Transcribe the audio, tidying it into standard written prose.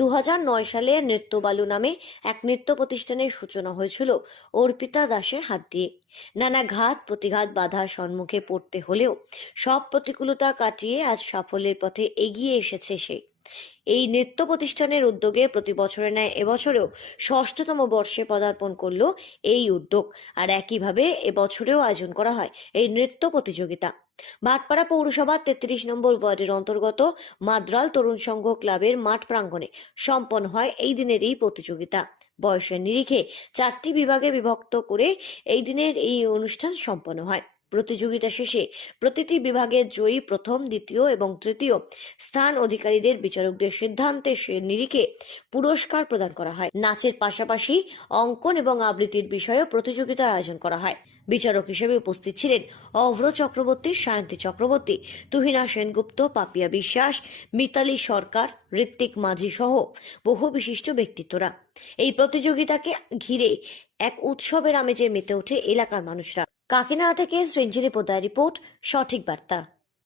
2009 সালে নৃত্য বালু নামে এক নৃত্য প্রতিষ্ঠানের সূচনা হয়েছিল অর্পিতা দাসের হাত দিয়ে। নানা ঘাত প্রতিঘাত বাধার সম্মুখে পড়তে হলেও সব প্রতিকূলতা কাটিয়ে আজ সাফল্যের পথে এগিয়ে এসেছে সে। এই নৃত্য প্রতিষ্ঠানের উদ্যোগে প্রতি বছরের ন্যায় এবছরেও ষষ্ঠতম বর্ষে পদার্পণ করলো এই উদ্যোগ। আর একইভাবে এবছরেও আয়োজন করা হয় এই নৃত্য প্রতিযোগিতা। ভাটপাড়া পৌরসভার 33 নম্বর ওয়ার্ডের অন্তর্গত মাদ্রাল তরুণ সংঘ ক্লাবের মাঠ প্রাঙ্গণে সম্পন্ন হয় এই দিনের এই প্রতিযোগিতা। বয়সের নিরিখে 4টি বিভাগে বিভক্ত করে এই দিনের এই অনুষ্ঠান সম্পন্ন হয়। প্রতিযোগিতা শেষে প্রতিটি বিভাগের জয়ী প্রথম, দ্বিতীয় এবং তৃতীয় স্থান অধিকারীদের বিচারকদের সিদ্ধান্তের নিরিখে পুরস্কার প্রদান করা হয়। নাচের পাশাপাশি অঙ্কন এবং আবৃত্তির বিষয়েও প্রতিযোগিতা আয়োজন করা হয়। বিচারক হিসেবে উপস্থিত ছিলেন অভ্র চক্রবর্তী, সায়ন্তী চক্রবর্তী, তুহিনা সেনগুপ্ত, পাপিয়া বিশ্বাস, মিতালি সরকার, ঋত্বিক মাঝি সহ বহু বিশিষ্ট ব্যক্তিত্বরা। এই প্রতিযোগিতাকে ঘিরে এক উৎসবের আমেজে মেতে ওঠে এলাকার মানুষরা। কাকিনাড়া থেকে সৃঞ্জিনী পোদ্দার রিপোর্ট, সঠিক বার্তা।